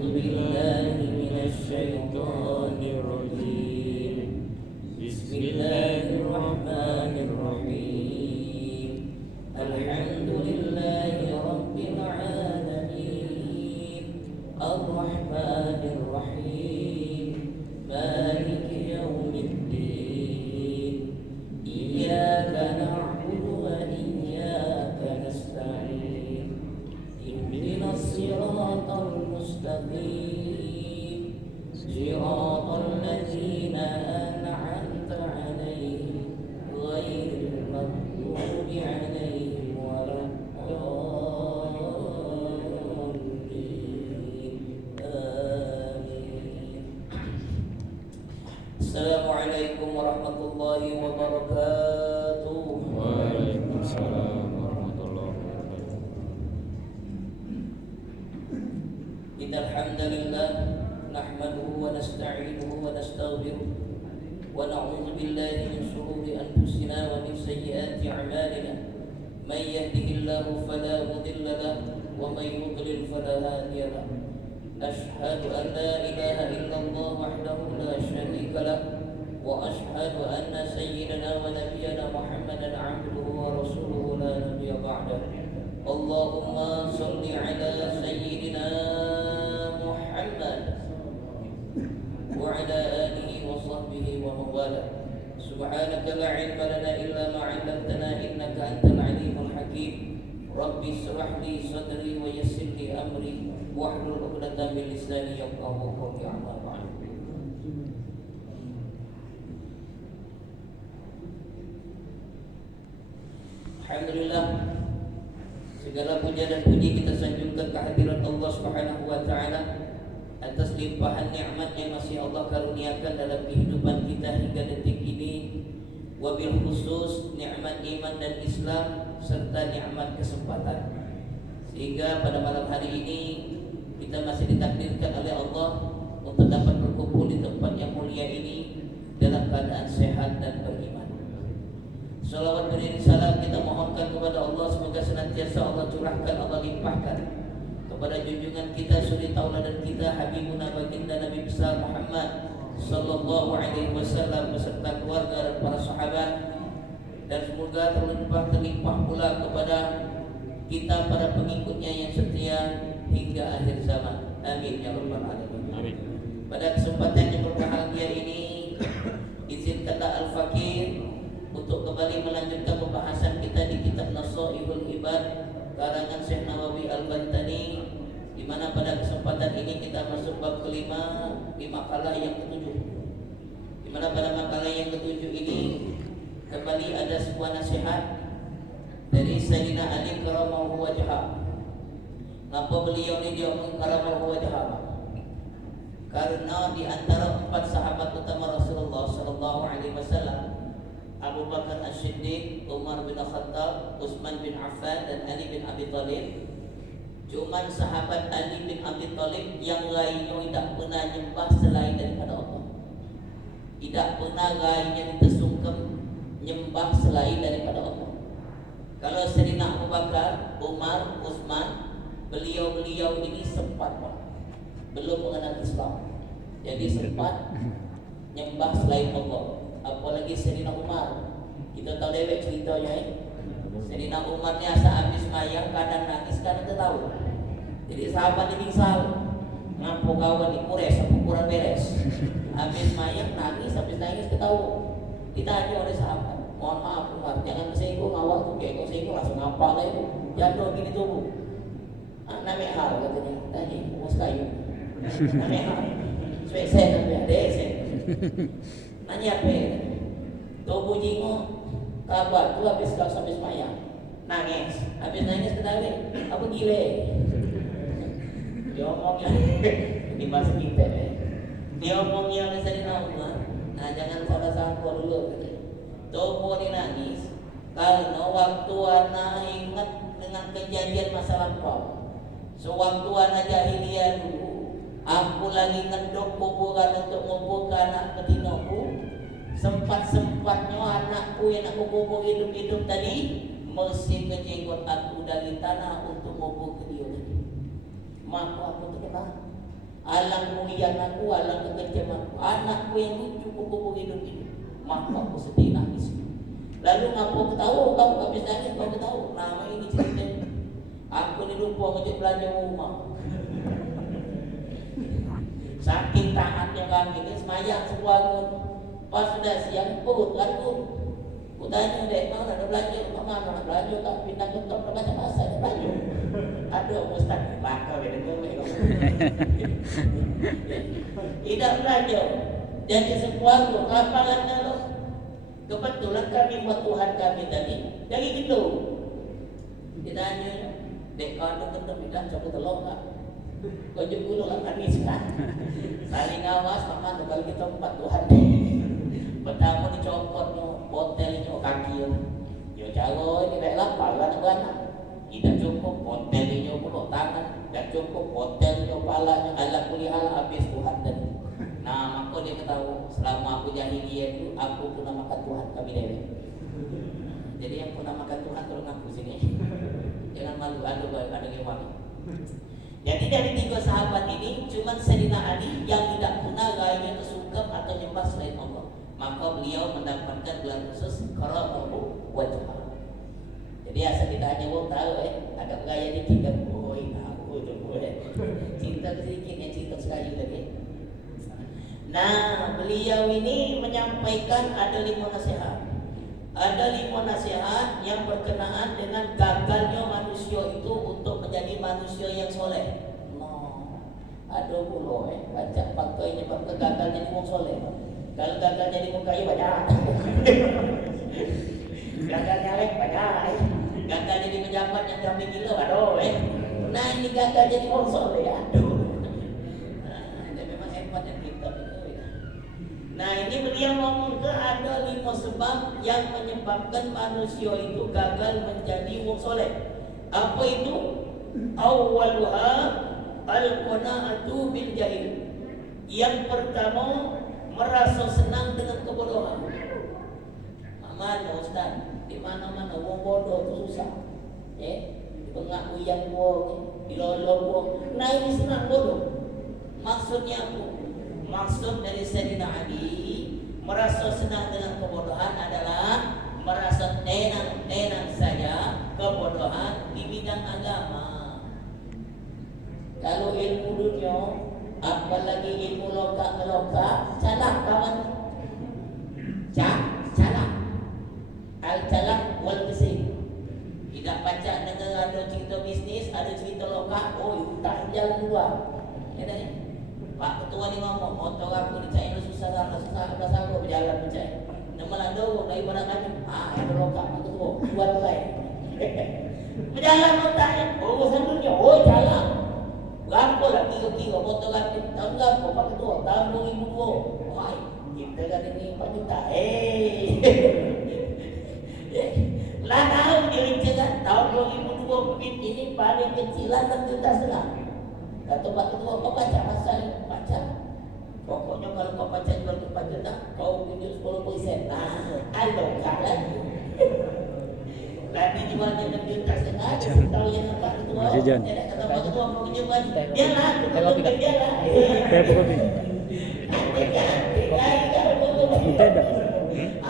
أعوذ بالله من الشيطان الرجيم بسم الله الرحمن الرحيم الحمد لله رب العالمين الرحمن الرحيم مالك يوم الدين إياك نعبد وإياك نستعين اهدنا الصراط المستقيم صراط الذين أنعمت عليهم غير المغضوب عليهم ولا الضالين آمين. السلام عليكم ورحمة الله وبركاته. Waalaikumsalam warahmatullahi wabarakatuh. إن الحمد لله نحمده ونستعينه ونستغفره ونعوذ بالله من شرور أنفسنا ومن سيئات أعمالنا من يهده الله فلا مضل له ومن يضلل فلا هادي له أشهد أن لا إله إلا الله وحده لا شريك له وأشهد أن سيدنا ونبينا محمدا عبده ورسوله لا نبي بعده اللهم صل على سيدنا محمد وعلى آله وصحبه ومن والاه سبحانك لا علم لنا إلا ما علمتنا إنك أنت العليم الحكيم رب اشرح لي صدري ويسر لي أمري واحلل عقدة من لساني يفقهوا قولي أما بعد. Alhamdulillah, segala puja dan puji kita sanjungkan kehadiran Allah Subhanahu wa taala atas limpahan nikmat yang masih Allah karuniakan dalam kehidupan kita hingga detik ini, wabil khusus nikmat iman dan Islam serta nikmat kesempatan. Sehingga pada malam hari ini kita masih ditakdirkan oleh Allah untuk dapat berkumpul di tempat yang mulia ini dalam keadaan sehat dan beriman. Salawat beriring salam kita mohonkan kepada Allah semoga senantiasa Allah curahkan, Allah limpahkan kepada junjungan kita, suri tauladan kita, Habibuna baginda Nabi besar Muhammad sallallahu alaihi wasallam beserta keluarga dan para sahabat, dan semoga terlimpah pula kepada kita para pengikutnya yang setia hingga akhir zaman. Amin ya rabbal alamin. Amin. Pada kesempatan yang berbahagia ini, izinkanlah Al-Fakir untuk kembali melanjutkan pembahasan kita di kitab Nasaihul Ibad karangan Syekh Nawawi Al-Bantani, di mana pada kesempatan ini kita masuk bab kelima di makalah yang ketujuh. Di mana pada makalah yang ketujuh ini kembali ada sebuah nasihat dari Sayyidina Ali karamahu wajhah. Kenapa beliau ini dia karamahu wajhah? Karena di antara 4 sahabat utama Rasulullah sallallahu alaihi wasallam, Abu Bakar As-Siddiq, Umar bin Khattab, Utsman bin Affan dan Ali bin Abi Thalib, cuman sahabat Ali bin Abi Thalib yang lainnya tidak pernah nyembah selain daripada Allah. Tidak pernah lainnya ditesungkem nyembah selain daripada Allah. Kalau Sayyidina Abu Bakar, Umar, Utsman, beliau-beliau ini sempat belum mengenal Islam, jadi sempat nyembah selain Allah. Apalagi Sayyidina Umar, kita tahu dewek ceritanya. Sayyidina Umar ni asal habis mayang kadang nangis kadang tak tahu. Jadi sahabat ni misal ngapo kawan ni kures apa kurang beres. Habis mayang nangis, habis nangis kita tahu. Ditanya oleh sahabat, mohon maaf Umar, jangan bersinggung awak tu, kayak kau singgung langsung apa lah itu. Jatuh gini tubuh. Nama hal katanya, tadi mas kayu. Nama hal. Saya tapi ada saya. Nanya apa? Tubuh jingo kabar tu habis kau sampai semayang nangis, habis nangis ketahui apa gile? Dia omongnya di bahasa kita dia omongnya oleh Sayyidina Umar. Nah jangan salah sangka dulu. Tubuh ni nangis karena waktu anak ingat dengan kejadian masa lampau. Sewaktu anak jahiliyah dulu, aku lagi ngedok kuburan untuk menguburkan anak betinaku. Sempat-sempatnya anakku yang aku kubur hidup-hidup tadi mesti kejenggot aku dari tanah untuk kubur ke dia tadi. Maka aku terkenal. Alang mulian aku, alang kekecam aku. Anakku yang lucu kuku hidup ini. Maka aku sedih nangis. Lalu ngapu ketawa, kamu habis nangis, kau ketawa. Nama ini ceritanya. Aku ni lupa ngejek belanja rumah. Saking taatnya kami ni semayang sekeluarga. Pas sudah siang pun lalu Kutanya dek, mau nak belanja rumah mana? Nak belanja tak pindah ke top nak baca bahasa nak belanja. Aduh Ustaz, bakal beda gue. Tidak belanja. Jadi sekeluarga lapangan kalau kebetulan kami buat Tuhan kami tadi dari gitu. Ditanya, dek kau ada ketemu tidak coba telur tak? Kau jemput lah kami sekarang. Saling awas, mama kalau kita buat Tuhan. Pertama dicopot hotelnya kaki yo calo ini baiklah pala nak tidak cukup hotelnya puluh tangan tidak cukup hotelnya palanya ala kulihal habis Tuhan dan nah maka dia ketahui selama aku jahiliyah itu aku pun namakan Tuhan kami dewe jadi yang pun namakan Tuhan tolong aku sini jangan malu ada gimana. Jadi dari tiga sahabat ini cuma Sayyidina Ali yang tidak pernah gayanya kesungkem atau nyembah selain Allah. Maka beliau mendapatkan gelar khusus karamahu wajah. Jadi asal kita hanya tahu ada gaya di kita, tahu itu cinta sedikit yang cinta sekali tadi. Nah, beliau ini menyampaikan ada 5 nasihat. Ada 5 nasihat yang berkenaan dengan gagalnya manusia itu untuk menjadi manusia yang soleh. Ada pula baca pakainya pakai gagal jadi orang soleh. Kalau gagal jadi mukai banyak. Gagal nyalek banyak. Gagal jadi pejabat yang kami gila aduh Nah ini gagal jadi orang soleh aduh. Nah, memang hebat yang kita itu. Nah ini beliau ngomong ke ada 5 sebab yang menyebabkan manusia itu gagal menjadi orang soleh. Apa itu? Awwaluha al-qana'atu bil jahil. Yang pertama merasa senang dengan kebodohan. Mana Ustaz? Di mana-mana wong bodoh itu susah. Tengah uyang wong, dilolong wong. Nah ini senang bodoh. Maksudnya apa? Maksud dari Sayyidina Ali merasa senang dengan kebodohan adalah merasa tenang saja kebodohan di bidang agama. Kalau ilmu dunia apalagi ilmu loka calak kawan calak al-calak wal bisik tidak baca dengan ada cerita bisnis ada cerita loka tak jalan dua Pak Ketua ni ngomong motor aku dicari susah aku berjalan percaya nama lado dari pada kami ada loka Pak Ketua jual baik berjalan otak urusan dunia calak berapa lah kira-kira motor lagi tahun berapa Pak Ketua tahun 2002 wah kita kan ini 4 juta lah tahu dia kan tahun 2002 bit ini paling kecilan 6 juta setengah kata Pak Ketua kau baca pasal baca pokoknya kalau kau baca jual ke 4 juta kau tunjuk 10% nah alokah lagi lagi jualnya 6 juta setengah tahu yang Pak Ketua kata Pak Ketua mau pinjam dia lah dia lah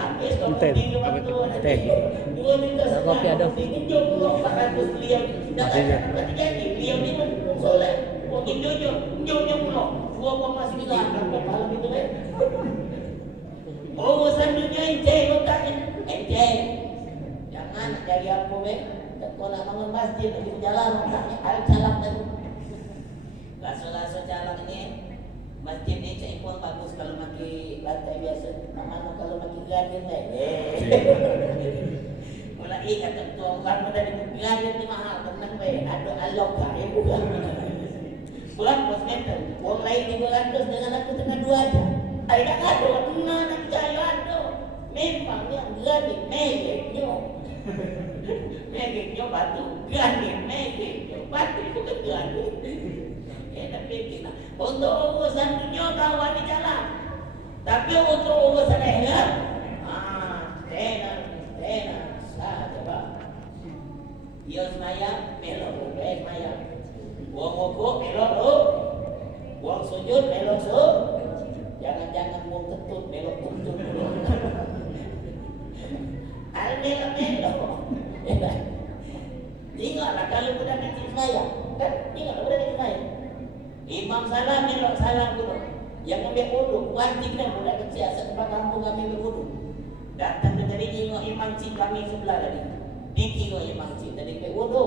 Kayak kopi. Teh. Kopi ada. Masih ya. Beliau ni soleh. Mungkin jojo pulau. 2,9 kalau gitu kan. Urusan dunia enceng otaknya. Enceng. Jangan jadi apa kalau nak bangun masjid di jalan otaknya al-calak tadi. Laso-laso calak ini masjid ni cek pun bagus kalau pakai lantai biasa. Mana kalau pakai gardin mulai kata ketua bukan pada di gardin ni mahal tenang ada aloka bukan bos meter orang lain 500 dengan aku tengah 2 aja ada nak jaya ada memang yang gardin megeknya batu gardin megeknya batu bukan gardin tapi kita untuk urusan dunia kawan di jalan tapi untuk urusan akhirat tenang saja Pak dia semaya melok semaya wong ukur melok wong sujud melok jangan mau ketut melok ketut al melok tengoklah kalau budak kecil sembahyang kan tengoklah budak kecil sembahyang imam salam melok salam dulu yang ambil wudu wajib dah budak kecil asal tempat kampung kami berwudu datang dari tengok imam cik kami sebelah tadi ditengok imam cik tadi ambil wudu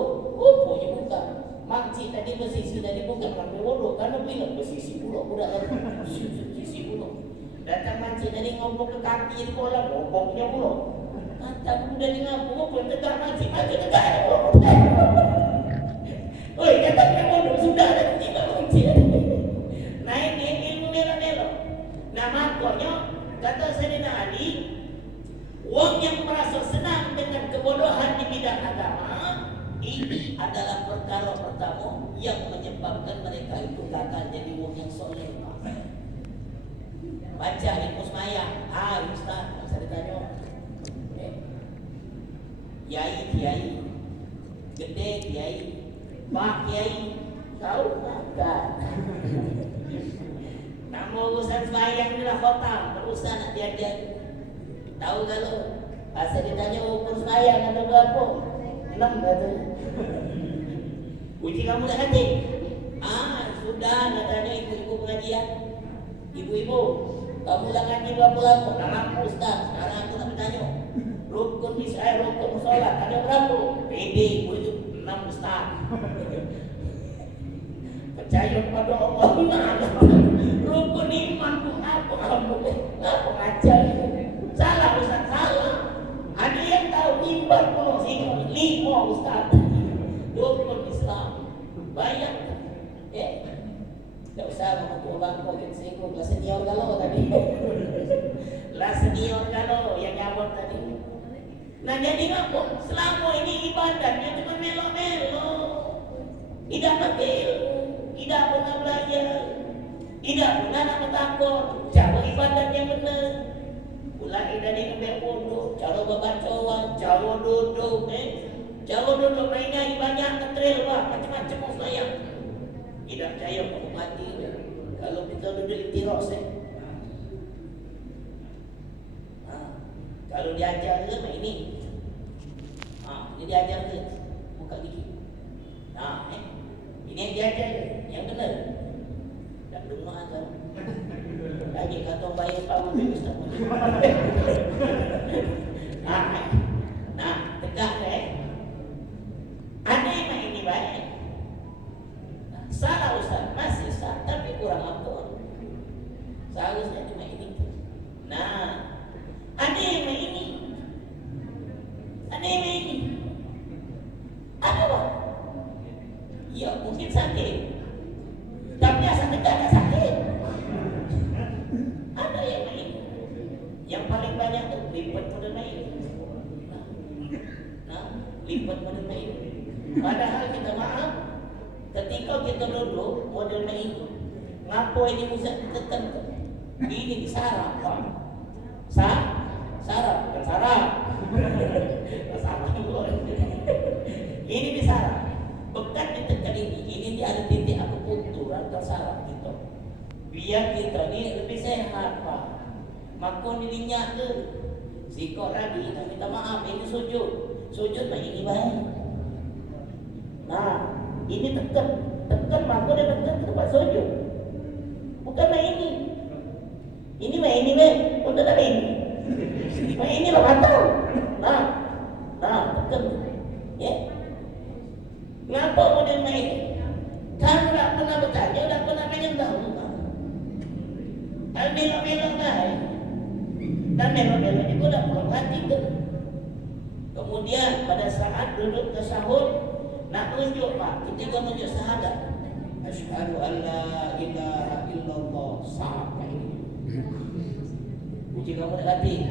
punya buka makcik tadi bersisi tadi bukan ambil wudu karena bilang bersisi pula budak tadi bersisi pula datang makcik tadi ngompok ke kaki di kolam ngompoknya pula kata budak ni ngapu pun tegak makcik tegak oi kata ambil wudu sudah dah tiba makcik naik ilmu melok-melok nah makanya kata Sayyidina Ali wong yang merasa senang dengan kebodohan di bidang agama ini adalah perkara pertama yang menyebabkan mereka itu gagal jadi wong yang soleh. Baca ilmu sembahyang, ustaz, tak usah ditanya. Kiai, gede kiai, pak kiai, tahu tak? Nama urusan sembahyang adalah khotam, berusaha nak diajar. Tahu kalau asal ditanya ukur sembahyang ada berapa? 6 katanya. Uji kamu dah hati? Sudah katanya ibu-ibu pengajian. Ibu-ibu, kamu dah ngaji berapa lama? Dah lama ustaz. Sekarang aku nak bertanya. Rukun Israel, rukun solat ada berapa? Pede ibu itu 6 ustaz. Percaya kepada Allah mana? Rukun iman tu apa kamu? Apa ngajar itu? Salah ustaz, salah. Ada yang tahu iman puluh sini 5 ustaz. Rukun Islam. Bayang. Tak usah mengaku bangko kita singgung. Lah senior galau tadi. Lah senior galau yang jawab tadi. Nah jadi apa? Selama ini ibadahnya cuma melo-melo. Tidak betul. Tidak pernah belajar. Tidak pernah nak bertakut. Cara ibadat yang benar. Mulai dari ambil wudu, cara berbacawan, cara duduk, cara duduk mainnya banyak ketril lah, macam-macam sembahyang. Tidak percaya kamu mati. Kalau kita duduk itiraf kalau diajar ke main ini. Dia diajar ke buka dikit. Ini yang diajar yang benar. Tak dengar kan. Lagi kata bayar tahu ustaz. Tegak ada yang ini baik. Salah ustaz, masih sah tapi kurang apa? Seharusnya cuma ini. Ada yang ini. Ada yang ini. Apa bang? Ya mungkin sakit. Tapi asal tegak tak sakit. Ada yang lain. Yang paling banyak tu lipat model lain. Lipat model lain. Padahal kita maaf, ketika kita duduk model lain, ngapo ini usah ditekan. Ini disarap, Pak. Sarap, bukan sarap. Ini disarap. Bukan ditekan ini dia ada titik akupunktur atau saraf gitu. Biar kita ni lebih sehat, Pak. Makon dirinya ke sikok lagi, minta maaf, ini sujud mah ini baik. Ini tekan makon dia tekan ke tempat sujud. Bukan mah ini untuk ada ini. Mah ini lah batal. Tekan. Ya. Ngapa model main? Kalau tak pernah bertanya, tak pernah pengen tahu. Melo-melo dah. Dan melo-melo itu dah pulang hati tu. Kemudian pada saat duduk tasyahud, nak tunjuk Pak, ketika tunjuk syahadat. Asyhadu an la ilaha illallah. Sampai ini. Puji kamu nak hati.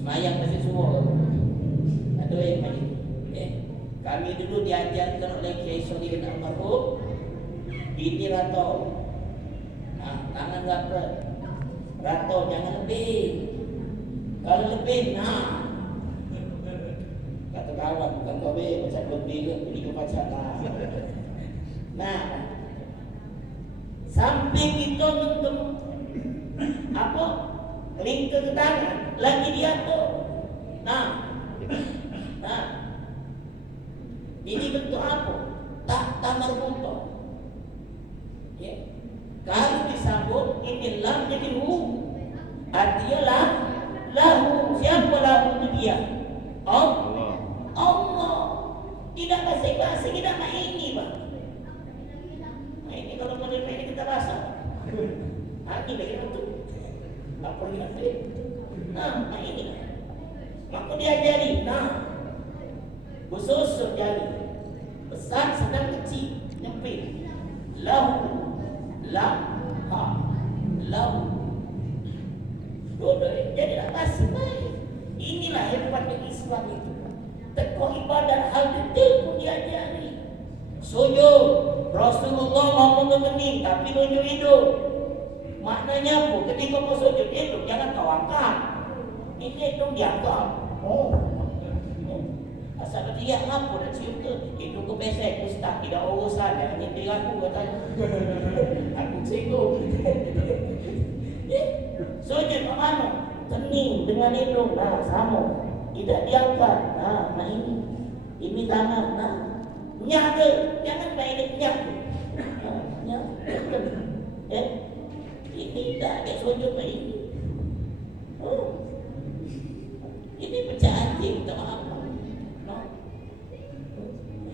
Semayang masih semua. Ada yang main. Kami dulu diajarkan oleh Kiai Solihin almarhum. Ini rato. Tangan rapat. Rato jangan lebih. Kalau lebih, kata kawan, bukan kau macam lebih ke pacar. sampai kita nonton apa link ke tangan lagi diatur. Nah, ini bentuk apa? Tamar buto. Ya. Kalau disambut ini lam jadi hu. Artinya lahu. Siapa lahu itu dia? Allah. Tidak basi-basi, tidak maini, Bang. Ini kalau menerima ini kita rasa. Ini bagaimana tuh? Tak perlu ngerti. Ini. Maka diajari. Bersusut jari. Besar, sedang, kecil. Nyempil. Lahu. Lahu. Jadilah kasih baik. Inilah hebatnya Islam itu. Teko ibadah hal detail pun diajari. Sujud Rasulullah mau mengening tapi nunjuk hidup. Maknanya apa? Ketika kau sujud hidup jangan kau angkat. Ini dong diangkat. Asal dia ngapu dan cium ke hidup ke besek ustaz tidak urusan jangan nyetir aku katanya. Aku singgung. Sujud mana? Kening dengan hidung. Sama. Tidak diangkat. Ini tangan. Nyaga, jangan main nyaga. Ini tak ada sujud ini. Ini pecah hati, minta maaf.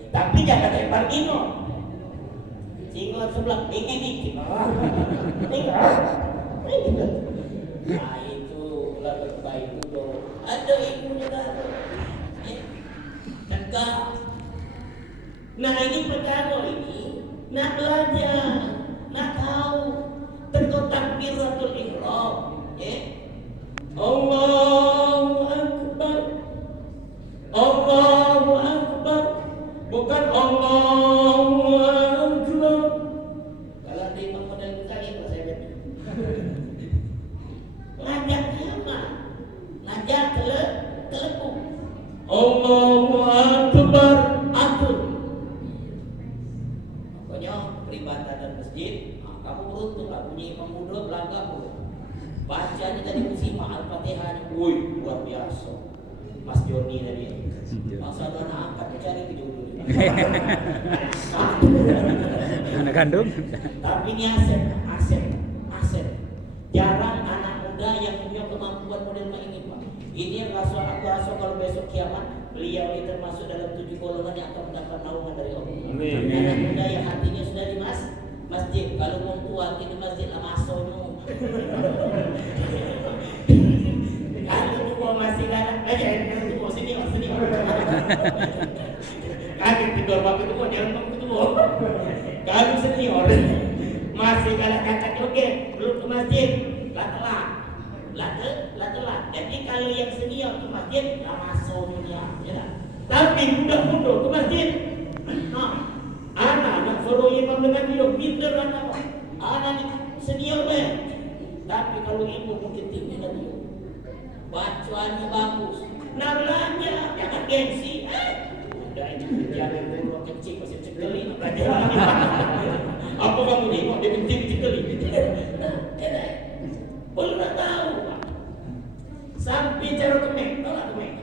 Tapi jangan lempar ino. Singgah sebelah ini dikit. Itu lalu baik itu. Ada ilmunya kan? Tegak. Nah ini perkara ini nak belajar, nak tahu tentang takbiratul ihram. Allahu Akbar. Allahu Akbar. Bukan Allahu Akbar. Kalau di model kali apa saya jadi? Ngajak apa? Ngajak telepon. Allahu Akbar. Atur. Pokoknya peribadatan masjid. Kamu beruntung lah punya imam muda belakang. Bacanya tadi musiman Al-Fatihah. Woi, luar biasa. Mas Joni tadi. Masa ada anak angkat mencari jodoh. Anak kandung. Tapi ini aset. Jarang anak muda yang punya kemampuan model ini, Pak. Ini yang aku rasa kalau besok kiamat beliau ini termasuk dalam 7 golongan yang akan mendapat naungan dari Allah. Anak muda yang hatinya sudah di masjid. Kalau mau tua kini masjid lah masuknya. Kalau tua masih galak aja yang tua sini. Kaget tidur waktu itu dia ngomong itu. Kalau senior masih galak-galak joget belum ke masjid lah telat. Jadi kalau yang senior ke masjid lah masuknya ya. Tapi muda-muda ke masjid. Anak suruh imam dengan dia pintar anak. Anak senior banyak. Tapi kalau ibu mungkin tinggi dari dia. Bacaannya bagus. Nah belanja jangan gengsi. Udah ini kerjaan dulu kecil masih cekeli belajar lagi. Apa kamu nih? Dia penting cekeli. Belum tahu. Sampai cara kemek, tolak kemek.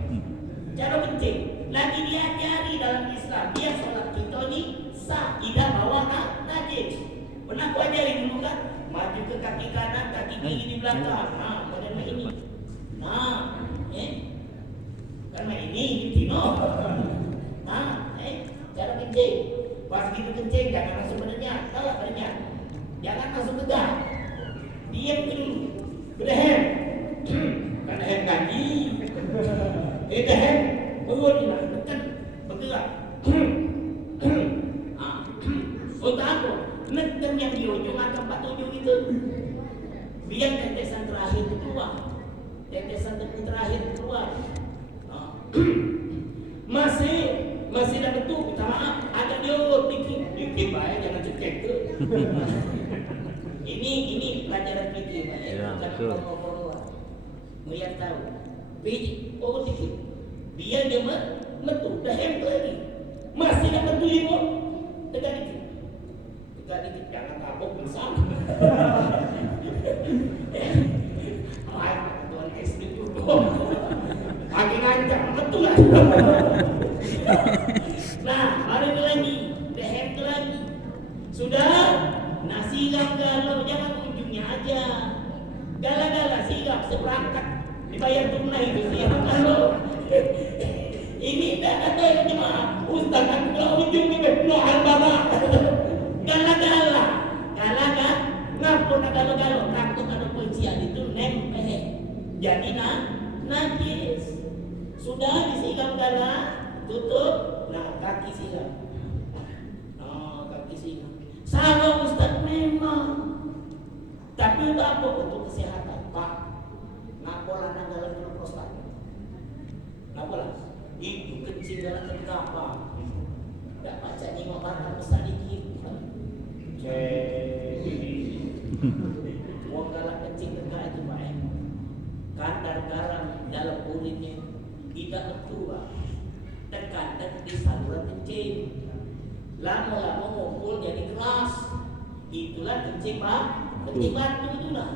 Cara penting. Lagi diajari dalam Islam. Dia sholat kita ni sah, tidak bawa najis. Pernah aku ajari dulu kan? Maju ke kaki kanan, kaki kiri di belakang. Model ini. Kan main ini Tino. Cara kencing. Pas gitu kencing jangan masuk badannya, tolak badannya. Jangan masuk tegak. Diam dulu. Berdehem. Kan dehem kaki. Dehem. Perut ni lah, tekan. Bergerak. Untuk apa? Neken yang di ujung atau 47 itu. Biar tetesan terakhir itu keluar. Tetesan terakhir itu keluar. Masih dah betul, minta maaf. Agak diurut dikit baik, jangan cekek ke. Ini pelajaran fikih Pak. Ya, betul. Melihat tahu. Biji, dikit. Dia metu, dah hempel lagi. Masih dah betul lima. Tegak dikit. Tegak dikit, jangan tabok bersama. Ay, Tuhan SD juga. Pagi ngancam, betul lah. Nah, mari lagi, dehem lagi. Sudah, nasi galau jangan ujungnya aja. Gala-gala sigap seperangkat dibayar tunai itu siapa kalau ini dah ada yang jemaah ustaz kan kalau ujungnya no albaba gala-gala ngapa nak gala-gala takut ada pujian itu nempel jadi najis sudah disigap gala tutup nah kaki sigap salah ustaz memang tapi untuk apa? Untuk kesehatan, Pak. Ngapola nanggalan kena prostat. Ngapola? Itu kencing dalam apa? Tak baca ni makan besar dikit. Jadi, uang galak kencing tegak itu Pak. Kadar garam dalam urinnya tidak keluar. Terkadang di saluran kencing. Lama-lama ngumpul jadi keras. Itulah kencing Pak. Kencing batu itu lah.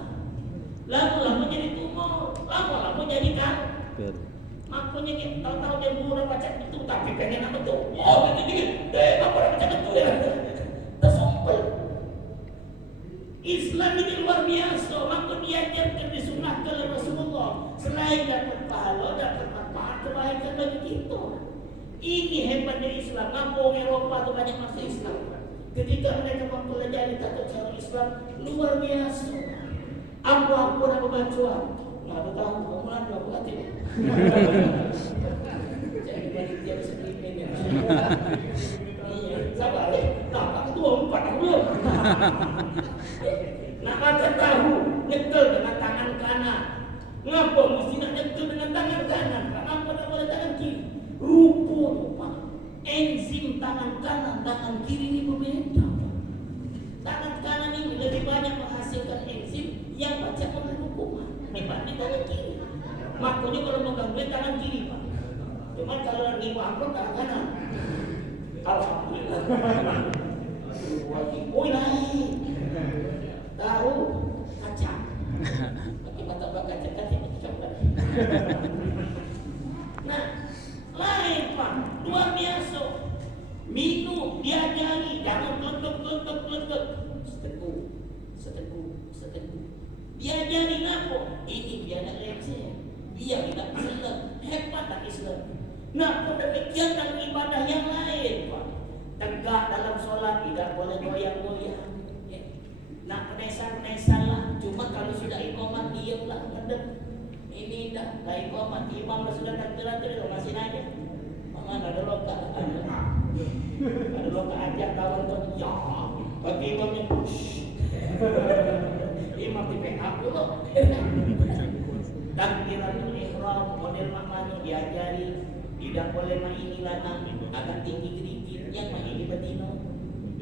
Lama-lama jadi tumor, lama-lama jadi kanker. Makanya kita tahu-tahu dia murah baca itu, tapi pengen apa tuh? Oh, gini-gini, apa baca itu ya? Tersompel. Islam ini luar biasa, maka diajarkan disunahkan oleh Rasulullah. Selain dapat pahala, dapat manfaat kebaikan bagi kita. Ini hebatnya Islam. Kampung Eropa itu banyak masuk Islam. Ketika mereka mempelajari tata cara Islam luar biasa. Apa-apa nak pembantuan. Nggak tahu kamu ada apa kata. Jadi panitia disiplin ya. Iya, sabar deh. Nah, ketua 4 belum. Nak makan tahu, nyekel dengan tangan kanan. Ngapa mesti nak nyekel dengan tangan kanan? Kenapa tak boleh tangan kiri? Rupa. Enzim tangan kanan, tangan kiri ini berbeda. Tangan kanan ini lebih banyak menghasilkan enzim yang baca oleh hukuman dibanding tangan kiri. Makanya kalau mengganggu tangan kiri Pak. Cuma kalau lagi amplop tangan kanan. Alhamdulillah. Oh naik. Tahu kacang. Pakai mata kacang coba. Nah. Lain Pak, luar biasa. Minum, diajari, jangan kletek. Seteguh. Diajari ngapo? Ini biar nak reaksi. Biar tidak Islam. Hebat tak Islam. Nah, demikian dalam ibadah yang lain Pak. Tegak dalam sholat, tidak boleh goyang-goyang. Nak penesan lah. Cuma kalau sudah iqamat diamlah, mendem. Ini dah iqamat imam sudah takbiratul masih nanya. Mana ada loka? Ada loka ajak kawan tuan. Ya, bagi imamnya. Imam di PA dulu. Takbiratul ihram model makmanya diajari. Tidak boleh main lanang agak tinggi sedikit, yang main betina.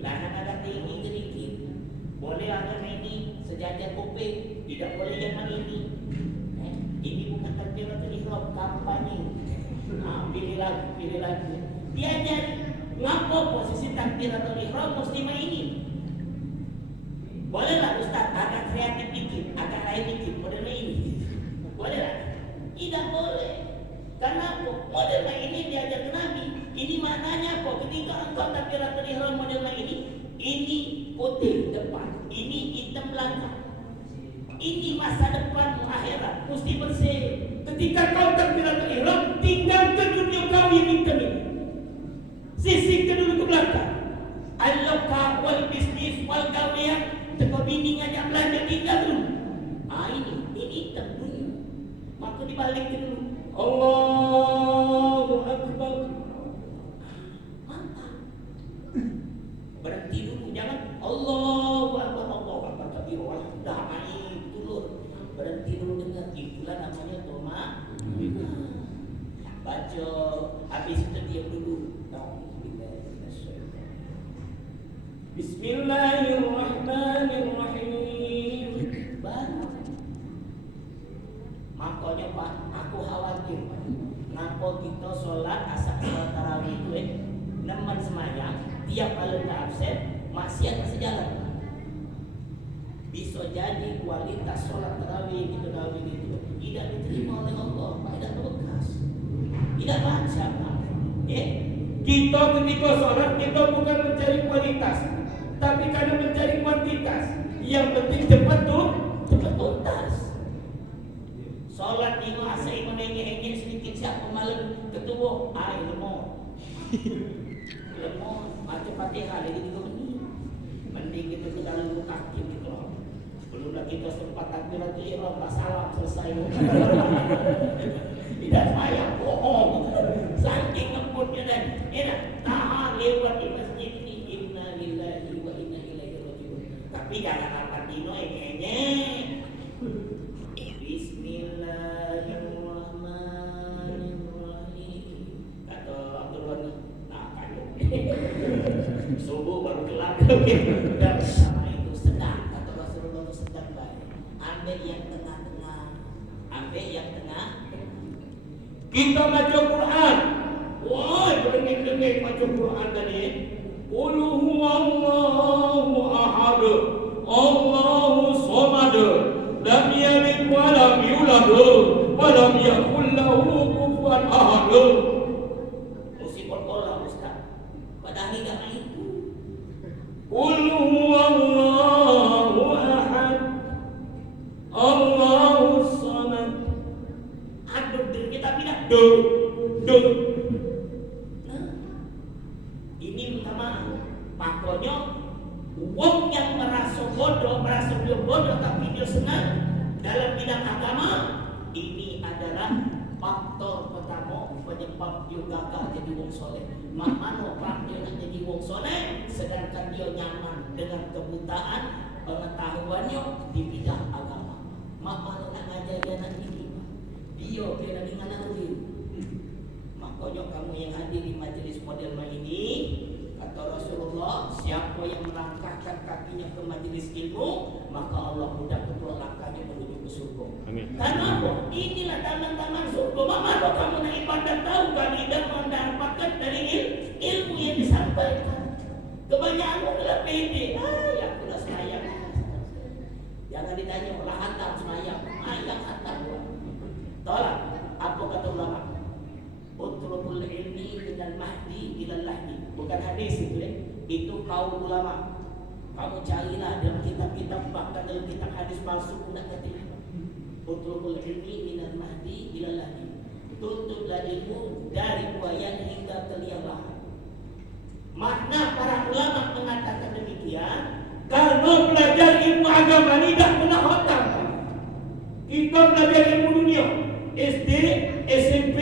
Lanang agak tinggi sedikit. Boleh ada ini sejajar kuping, tidak boleh yang main ini. Ini bukan takbiratul ihram, kampanye. Pilih lagi. Diajari ngapa posisi takbiratul ihram mesti ini. Bolehlah Ustaz agak kreatif dikit, agak lain dikit, model ini. Bolehlah? Tidak boleh. Karena model ini diajar Nabi. Ini maknanya apa? Ketika engkau takbiratul ihram model ini putih depan, ini hitam belakang. Ini masa depanmu akhirat mesti bersih. Ketika kau takbiratul ihram, tinggalkan dunia kau yang hitam ini. Sisihkan dulu ke belakang. Al-loka wal bisnis wal gawian. Teko bini ngajak belanja tinggal dulu. Ini hitam dunia. Maka dibalikin dulu. Allahu Akbar. Mantap. Berhenti dulu, jangan Allahu Akbar, Allahu Akbar kabirullah. Dah main turun. Berhenti dulu dengar. Itulah namanya toma. Baca, habis itu diam dulu. Bismillahirrahmanirrahim. Baru. Makanya Pak, aku khawatir Pak. Kenapa kita sholat asar tarawih itu nemen semayang, tiap kali tak absen, maksiat masih jalan. bisa jadi kualitas sholat tarawih itu tidak diterima oleh Allah, tidak bekas, tidak baca. Kita ketika sholat kita bukan mencari kualitas, tapi karena mencari kuantitas. Yang penting cepat tuntas. Sholat di masa imam engek sedikit siapa malam ketua, lemot. Baca Fatihah lagi 3 menit. Mending kita ke dalam kaki gitu. Belum kita sempat takbiratul ihram, salam selesai. Tidak saya bohong. Saking ngeputnya dan tahan lewat di masjid ini. Inna lillahi wa inna ilaihi raji'un. Tapi jangan apa dino engek. Bismillahirrahmanirrahim. Kata Abdul Ghani, subuh baru kelar. Dan sama itu sedang, kata Rasulullah itu sedang baik. Ambil yang tengah-tengah. Kita baca Quran. Wah, berengek-engek baca Quran tadi. Qul huwallahu ahad, Allahu samad, lam yalid wa lam yulad wa lam yakul lahu kufuwan ahad. Mesti berkolah Ustaz. Padahal tidak itu. Qul huwallahu ahad, Allahu samad. Aduh, kita pindah. Ini pertama. Pokoknya wong yang merasa dia bodoh tapi dia senang dalam bidang agama, ini adalah faktor pertama penyebab dia gagal jadi wong soleh. Mana orang dia nak jadi wong soleh sedangkan dia nyaman dengan kebutaan pengetahuannya di bidang agama. Mana nak ngajar dia nak ini, dia kira dengan nanti. Makanya kamu yang hadir di majelis model ini, kata Rasulullah, siapa yang melangkahkan kakinya ke majelis ilmu, maka Allah mudah betul langkahnya menuju ke surga. Amin. Karena apa? Inilah taman-taman surga. Maka kamu nak ibadah tahu kali dan mendapatkan dari ilmu yang disampaikan. Kebanyakan adalah pede. Aku dah semayang. Jangan ditanya olah hantar semayang. Yang hantar. Tolak. Apa kata ulama? Utrubul ilmi minal mahdi ilal lahdi. Bukan hadis itu itu kaum ulama. Kamu carilah dalam kitab-kitab, bahkan dalam kitab hadis palsu pun tak kata. Utrubul ilmi minal mahdi ilal lahdi. Tuntutlah ilmu dari buayan hingga ke liang lahat. Makna para ulama mengatakan demikian karena belajar ilmu agama ini tidak pernah khatam. Kita belajar ilmu dunia, SD, SMP,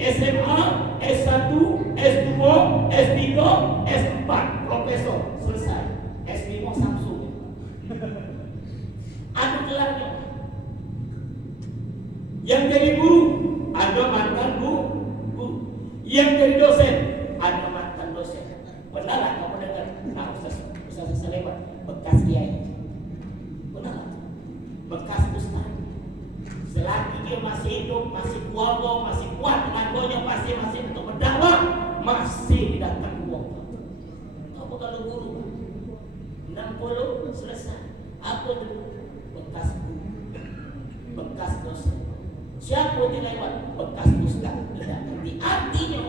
SMA, S1, S2, S3, S4, profesor, selesai. S5 Samsung. Anu gelarnya. Yang jadi guru, ada mantan guru. Yang jadi dosen, ada mantan dosen. Benar lah kamu dengar? Nah, Ustaz lewat bekas kiai. Benar lah. Bekas ustaz. Selagi dia masih hidup, masih kuat tenaganya, masih untuk berdakwah, masih didatang uang. Apa kalau guru 60 selesai. Apa dulu? Bekas guru, bekas dosen. Siapa yang lewat? Bekas ustaz. Tidak ngerti artinya.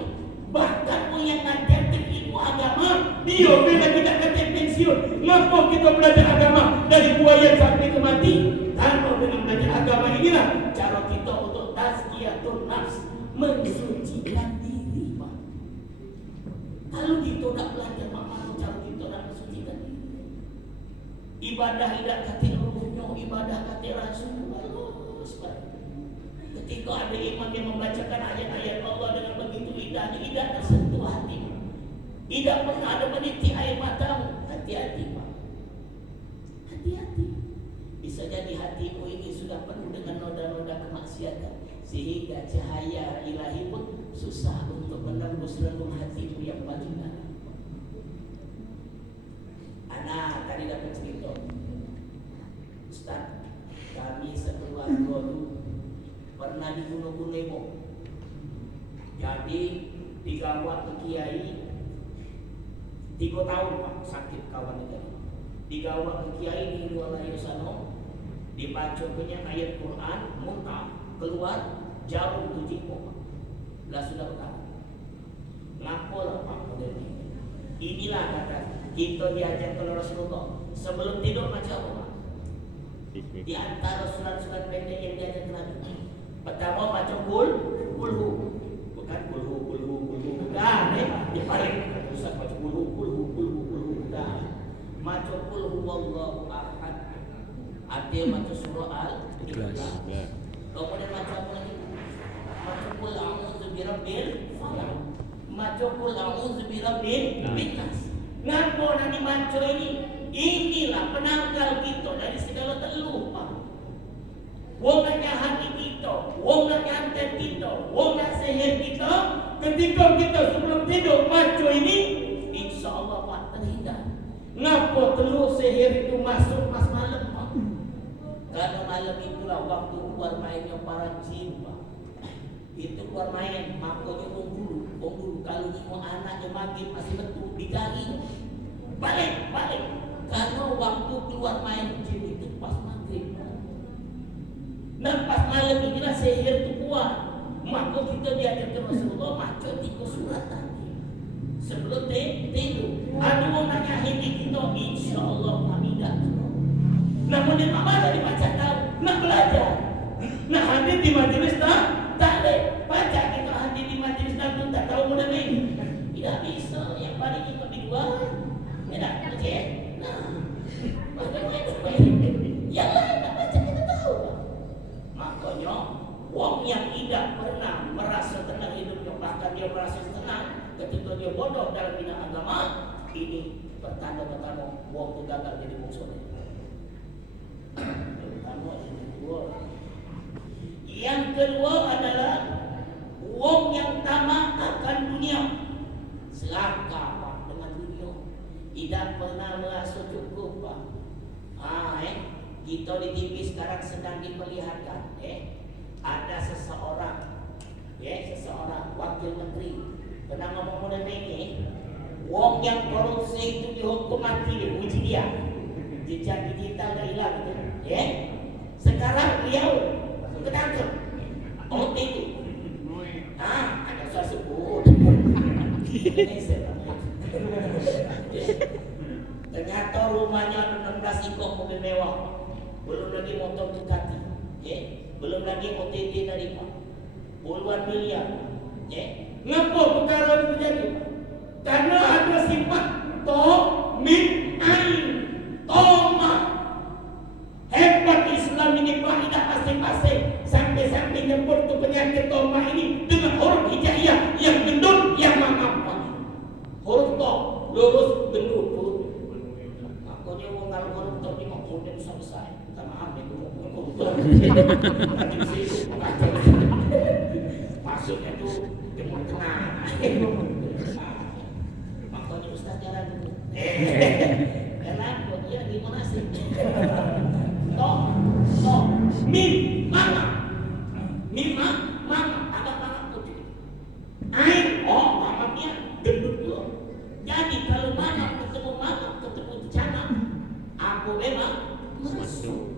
Bahkan yang ngajar ilmu agama, dia bila tidak ngajar pensiun. Kenapa kita belajar agama dari buaya sampai ke mati? Karena dengan belajar agama inilah cara kita untuk tazkiyatun nafs, mensucikan diri. Kalau kita tak belajar mana cara kita nak mensucikan diri. Ibadah tidak kata ruhnya, ibadah kata Rasulullah. Ketika ada imam yang membacakan ayat-ayat Allah dengan begitu indahnya, tidak tersentuh hati. Tidak pernah ada meniti air matamu. Hati-hati Pak. Hati-hati. Bisa jadi hatimu ini sudah penuh dengan noda-noda kemaksiatan, sehingga cahaya ilahi pun susah untuk menembus relung hatimu yang paling dalam. Anak tadi dapat cerita, Ustaz, kami sekeluarga dulu pernah di Gunung Gunung. Jadi digawat ke kiai 3 tahun Pak sakit kawan itu. digawa ke kiai di luar layu sano, dibaca punya ayat Quran, muntah keluar jauh tu jiko, lah sudah berkata, ngapolah Pak model ini. Inilah kata kita diajar oleh Rasulullah sebelum tidur macam apa? Di antara surat-surat pendek yang diajar Nabi. Pertama baca kulhu, bukan kulhu, bukan. Di paling pusat baca kulhu, bukan. Baca kulhu wallahu ahad. Artinya baca surah Al-Ikhlas. Kemudian baca apa lagi? Baca kul a'udzu birabbil falaq. Baca kul a'udzu birabbil nas. Ngapo nak dibaca ini? Inilah penangkal kita dari segala teluh, Pak. Wong nak hati kita, wong nak nyantet kita, wong nak sihir kita. Ketika kita sebelum tidur baca ini, insya Allah Pak terhindar. Ngapa teluh sihir itu masuk pas malam, Pak? Karena malam itulah waktu keluar mainnya para jin, Pak. Itu keluar main, makanya dulu kalau nyimu anaknya makin masih betul dicari. Balik. Karena waktu keluar main jin itu pas maghrib. Dan pas malam inilah sihir itu kuat. Maka kita diajarkan Rasulullah baca 3 surat tadi sebelum tidur. Ada orang nanya hindi kita, insya Allah tidak. Namun dia mana dibaca tahu, nak belajar, nak hadir di majelis tak boleh. Baca kita hadir di majelis tak tahu model ini. Tidak bisa, yang paling ikut di luar. Tidak baca. Nah, bagaimana? Yang lain tak baca kita tahu. Makanya, wong yang tidak pernah merasa tenang hidupnya, bahkan dia merasa tenang ketika dia bodoh dalam bidang agama, ini pertanda pertama wong itu gagal jadi musuhnya. Yang kedua adalah wong yang tamak akan dunia, selaka Pak dengan dunia, tidak pernah merasa cukup Pak. Kita di TV sekarang sedang diperlihatkan, ada seseorang wakil menteri pernah ngomong model ini, wong yang korupsi itu dihukum mati, uji dia, jejak digital dah hilang gitu. Sekarang beliau ketangkep OTT. Ada saya sebut. Ternyata rumahnya 16 ikut mobil mewah, belum lagi motor Ducati, belum lagi OTT dari Pak, puluhan miliar. Ngapa perkara itu terjadi? Karena ada sifat toma. Hebat Islam ini Pak, tidak masing-masing. Sampai nyebut ke penyakit toma ini dengan huruf hijaiyah yang gendut, yang mampu. Huruf to, lurus, gendut. Makanya orang kalau huruf to ini mau kemudian selesai. Minta maaf nih, maksudnya tuh jemur tenang. Makanya Ustaz jalan dulu. Kenapa dia gimana sih? Mama, agak banget putih. Air, mamanya gendut dulu. Jadi kalau mama ketemu canang, aku memang masuk.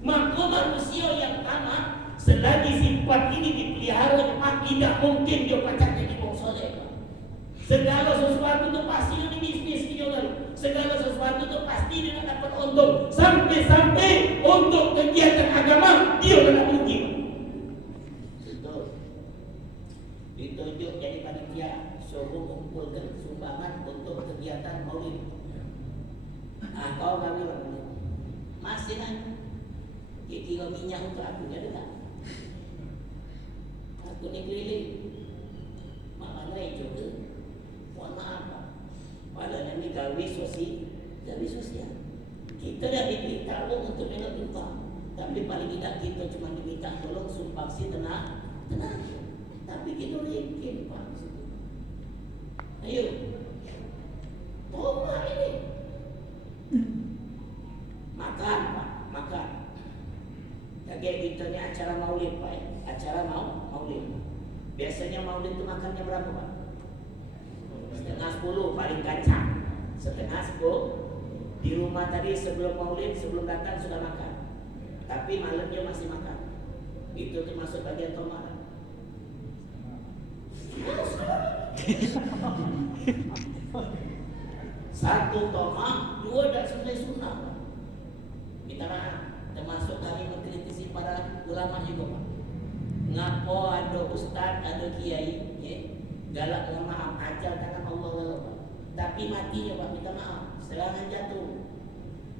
Maka manusia yang tamak, selagi sifat ini dipelihara, tidak mungkin dia pacar jadi wong soleh. Segala sesuatu itu pasti di bisnis dia lalu. Segala sesuatu itu pasti dia dapat untung. Sampai untuk kegiatan agama dia nak rugi. Betul. Ditunjuk jadi panitia, suruh mengumpulkan sumbangan untuk kegiatan maulid. Kau kami masih nanya. Kira minyak untuk aku ada tak? Aku ni keliling. Mana juga? Mohon maaf Pak. Padahal ini gawe sosial. Kita dah diminta untuk minat upah, tapi paling tidak kita cuma diminta tolong sumbangsi tenang. Tapi kita yakin Pak. Ayo, tolong ini. Makan Pak, makan. Kayak kita ni acara maulid Pak, acara maulid. Biasanya maulid itu makannya berapa Pak? 9:30 paling kacang. setengah 10. Di rumah tadi sebelum maulid, sebelum datang sudah makan. Tapi malamnya masih makan. Itu termasuk bagian tomat. Satu tomat, 2 dah selesai sunnah. Minta maaf, termasuk kami mengkritisi para ulama juga, Pak. Ngapo ada ustaz, ada kiai, ya, galak mohon maaf, ajal tangan Allah lalu, Pak. Tapi matinya, Pak, minta maaf, serangan jantung,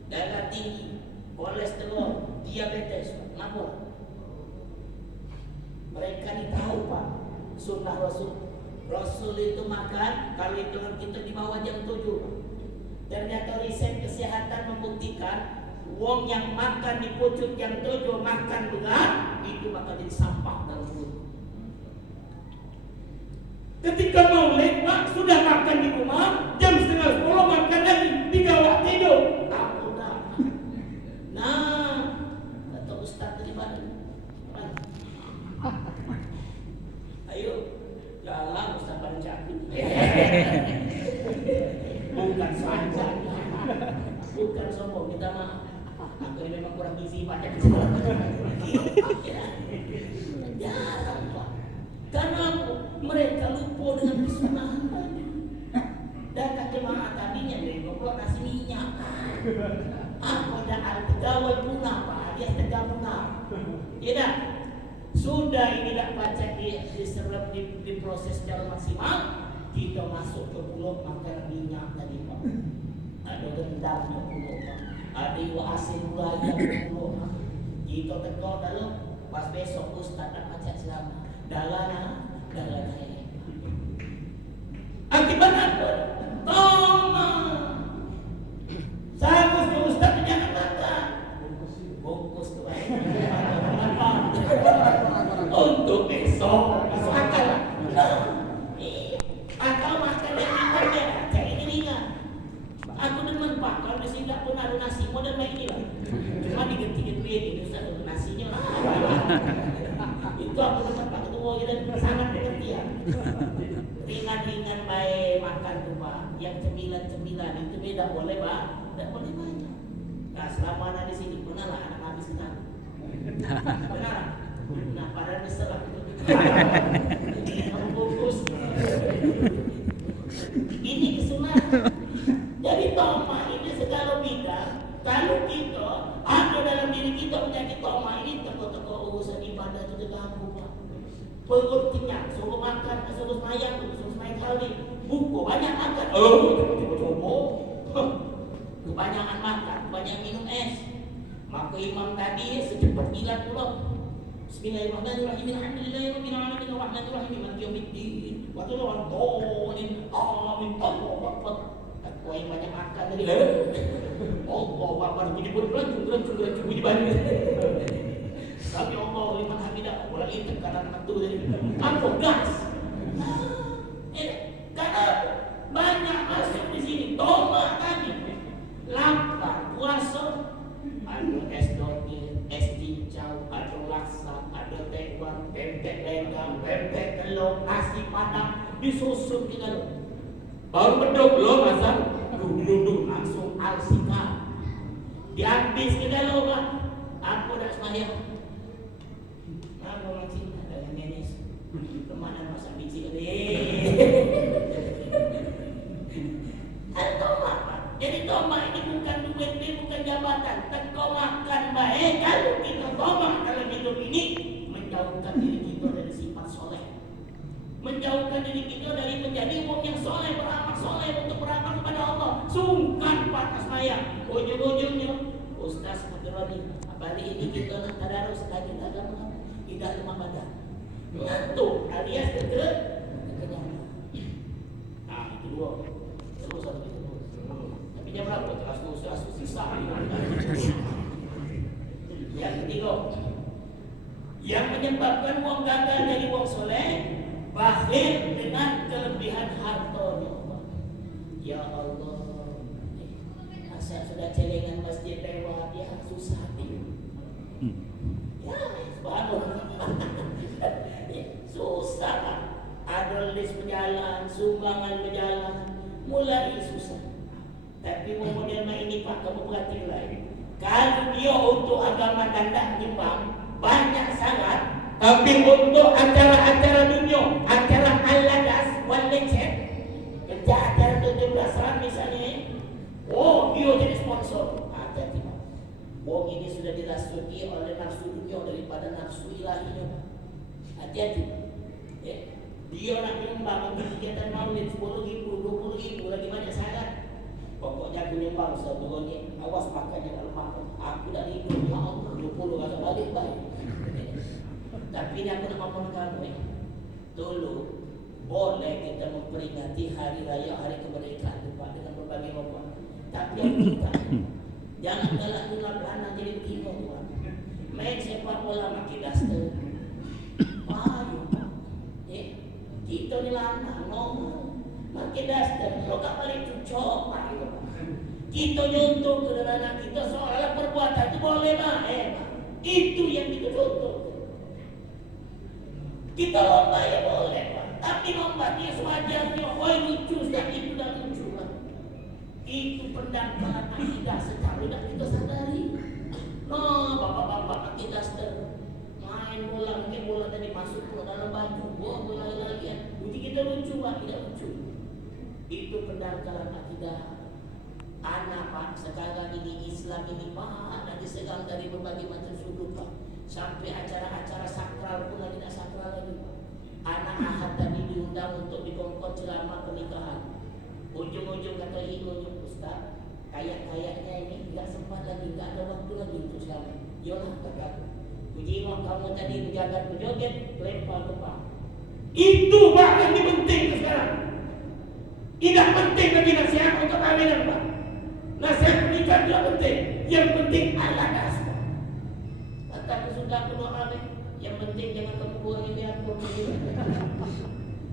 darah tinggi, kolesterol, diabetes, Pak. Ngapo? Mereka ini tahu, Pak, sunnah Rasul. Rasul itu makan, kalau hitungan kita di bawah jam 7, Pak. Ternyata riset kesehatan membuktikan wong yang makan di pucuk jam 7 makan berat itu bakal jadi sampah dalam mulut. Ketika maulid, Pak, sudah makan di rumah, jam setengah 10 makan lagi, digawat tidur. Aku dah. Nah, kata Ustaz tadi Bandung. Ayo, jalan Ustaz Bandung Cakun. Bukan saja, bukan sombong, minta maaf. Aku ini memang kurang gizi Pak. Jarang Pak. Karena mereka lupa dengan kesunahan. Datang jemaah tadinya dari ngobrol nasi minyak. Aku ada al-tegawal punah Pak, alias tegak punah. Ya dah. Sudah ini dah baca diserap di proses secara maksimal. Kita masuk ke pulau makan minyak tadi Pak. Ada rendangnya pulau Pak. Ada iwa asin ulaya pulau Pak. Kita tegak dalam. Pas besok Ustaz nak baca selama. Dalana. Akibat apa? Toma. Sagus ke Ustaz jangan makan. Bungkus tu baik. Untuk besok. Masuk akal lah. Atau makan yang ringan, cari ini ringan. Aku demen Pak, kalau di sini tak pun ada nasi, model main ini lah. Cuma diganti-ganti ini, Ustaz untuk nasinya lah. Itu aku demen Pak, ketua kita sangat pengertian. Ringan-ringan baik makan tuh Pak. Yang cemilan-cemilan itu beda boleh Pak, tidak boleh banyak. Nah selama anak di sini pernah lah anak habis kita. Benar. Nah padahal nyesel lah. Fokus. Ini kesunahan. Jadi toma ini segala bidang. Kalau kita ada dalam diri kita penyakit toma ini teko-teko urusan ibadah itu terganggu Pak. Perut kenyang, suruh makan, suruh semayang, suruh semayang kali. Buku banyak makan. Coba. Kebanyakan makan, banyak minum es. Maka imam tadi secepat kilat pula. Bismillahirrahmanirrahim. Alhamdulillahirabbil alamin arrahmanirrahim maliki yaumiddin. Wa sallallahu alamin Allahu akbar. Aku yang banyak makan tadi. Allahu akbar bunyi bunyi banyak. Tapi Allah liman hamidah. Wala itu karena anak tu tadi. Aku gas. Karena banyak masuk di sini. Toma tadi. Lapar, puasa. Ada es dotir, es cincau, ada laksa, ada tewan, pempek lenggang, pempek telur, nasi padang, disusun ke dalam. Baru bedok belum masak, duduk langsung alsika, dihabis ke dalam Pak. Aku dah semayang. Aku masih ada yang nenis, kemana masak biji ini? Ada tomat Pak. Jadi tomat ini bukan duit, bukan jabatan. Teko makan baik. Kalau kita tomat dalam hidup ini menjauhkan diri kita dari sifat soleh, menjauhkan diri kita dari menjadi orang yang soleh, beramal soleh untuk beramal kepada Allah. Sungkan panas maya. Ujung-ujungnya Ustaz Mudrani. Balik ini kita nak tadarus lagi agama tidak lemah badan. Ngantuk alias kekenyangan. Nah itu dua. Terus satu itu. Tapi jam berapa? Terus sisa. Yang ketiga, yang menyebabkan wong gagal dari wong soleh, bakhil dengan kelebihan hartanya. Ya Allah, asal sudah celengan masjid lewat, ya susah hati. Ya, susah kan? Ada list berjalan, sumbangan berjalan, mulai susah. Tapi model ini Pak, kamu perhatilah. Kalau dia untuk agama tanda nyumbang banyak sangat, tapi untuk acara-acara dunia, acara al-ladas wal lecet, kerja acara 17-an misalnya, oh dia jadi sponsor. Hati-hati Pak. Wong ini sudah dirasuki oleh nafsu dunia daripada nafsu ilahinya Pak. Hati-hati. Dia nak nyumbang untuk kegiatan maulid 10.000, 20.000, lagi banyak sangat. Pokoknya aku nyumbang sebuahnya, awas makannya kalau makan. Aku dah hidup, ya Allah, 20 rasa balik baik. Tapi ini aku nak ngomong kamu dulu, boleh kita memperingati hari raya, hari kemerdekaan Pak dengan berbagai momen. Tapi yang kita, jangan galak guna pelana jadi begini Pak. Main sepak bola makin daster. Ayo Pak. Kita ni lama ngomong makin daster. Lo tak paling cucok Pak itu Pak. Kita nyontoh ke dalam kita soal perbuatan itu boleh Pak. Itu yang kita contoh. Kita lomba ya boleh Pak. Tapi lomba dia sewajarnya. Oh lucu Ustaz, itu dah lucu Pak. Itu pendangkalan akidah secara dah kita sadari. Nah, bapak-bapak makin daster. Main bola, mungkin bola tadi masuk ke dalam baju. Bola lagi. Uji kita lucu Pak, tidak lucu. Itu pendangkalan akidah. Anak Pak, sekarang ini Islam ini Pak, dan disegang dari berbagai macam sudut Pak. Sampai acara-acara sakral pun lagi tak sakral lagi Pak. Anak ahad tadi diundang untuk dikongkong ceramah pernikahan. Ujung-ujung kata ibunya, Ustaz, kayak-kayaknya ini tidak sempat lagi, tidak ada waktu lagi untuk ceramah. Yolah kata aku, puji kamu tadi berjoget, lempar ke Pak. Itu Pak yang penting sekarang. Tidak penting lagi nasihat untuk kawinan Pak. Nasihat pernikahan tidak penting. Yang penting Allah dasar. Kataku sudah aku doa yang penting jangan kamu buang ini aku.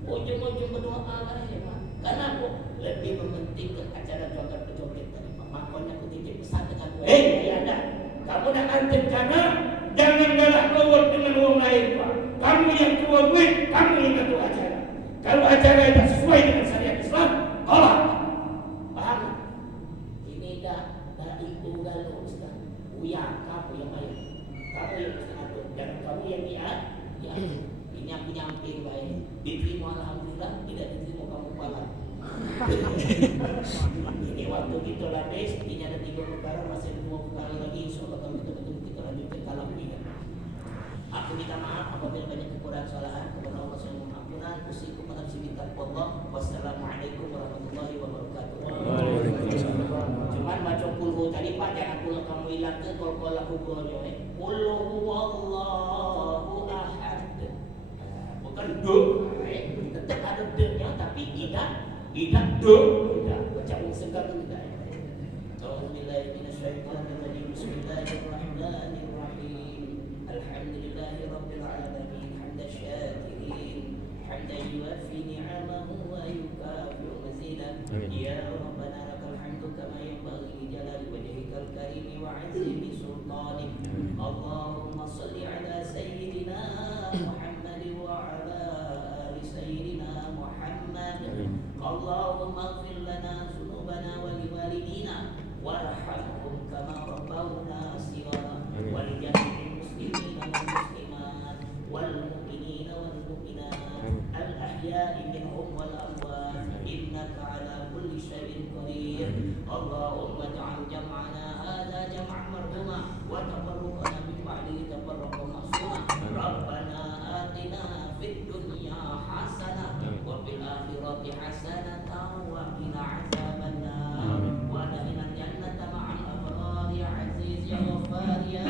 Ujung-ujung berdoa lah ya Pak. Karena aku lebih mementingkan acara joget-joget tadi Pak. Makanya aku titip pesan dengan gue. Ada. Kamu nak antin karena jangan galak keluar dengan orang lain Pak. Kamu yang keluar duit, kamu yang ketua acara. Kalau acara tidak sesuai dengan syariat Islam, tolak. Paham? Ini dah ibu galau Ustaz. Uya, kamu yang ayo. Kamu yang mesti atur. Jangan kamu yang dia. Ini aku nyamping baik. Diterima alhamdulillah, tidak diterima kamu pala. Ini waktu kita habis, ini ada 3 perkara, masih ada 2 perkara lagi. Insyaallah kalau betul-betul kita lanjutkan kalau ini. Aku minta maaf apabila banyak kekurangan kesalahan kepada Allah Subhanahu wa taala. Usikum wa nafsi bittaqwallah. Wassalamualaikum warahmatullahi wabarakatuh. Waalaikumsalam. Cuman baca kulhu tadi Pak, jangan pula kamu hilang ke kol-kol aku boleh. Qul huwallahu ahad. Bukan do. Tetap ada de-nya tapi tidak do. Tidak baca segar tidak. Alhamdulillah minasyaitonir bismillahirrahmanirrahim. Alhamdulillahi rabbil alamin hamdan syakirin hamdan yuwaffi ni'amahu wa yukafi'u mazidah. Ya rabbana lakal hamdu kama yanbaghi li jalali wajhikal karim wa 'azimi sultanik. Allahumma shalli ala sayyidina Muhammad wa ala ali sayyidina Muhammad. Allahumma ighfir lana dhunubana wa liwalidina warhamhum kama rabbawna shighara wa li jami'il muslimin wal muslimat wal mu'minina wal mu'minat al ahya'i minhum wal amwat innaka ala kulli syai'in qadir. Allahumma ij'al jam'ana hadha jam'an marhuma wa tafarruqana min ba'dihi tafarruqan ma'suma. Rabbana atina fid dunya hasanah wa fil akhirati hasanatan wa qina 'adzabannar wa adkhilna jannata ma'al abrar ya aziz ya ghaffar ya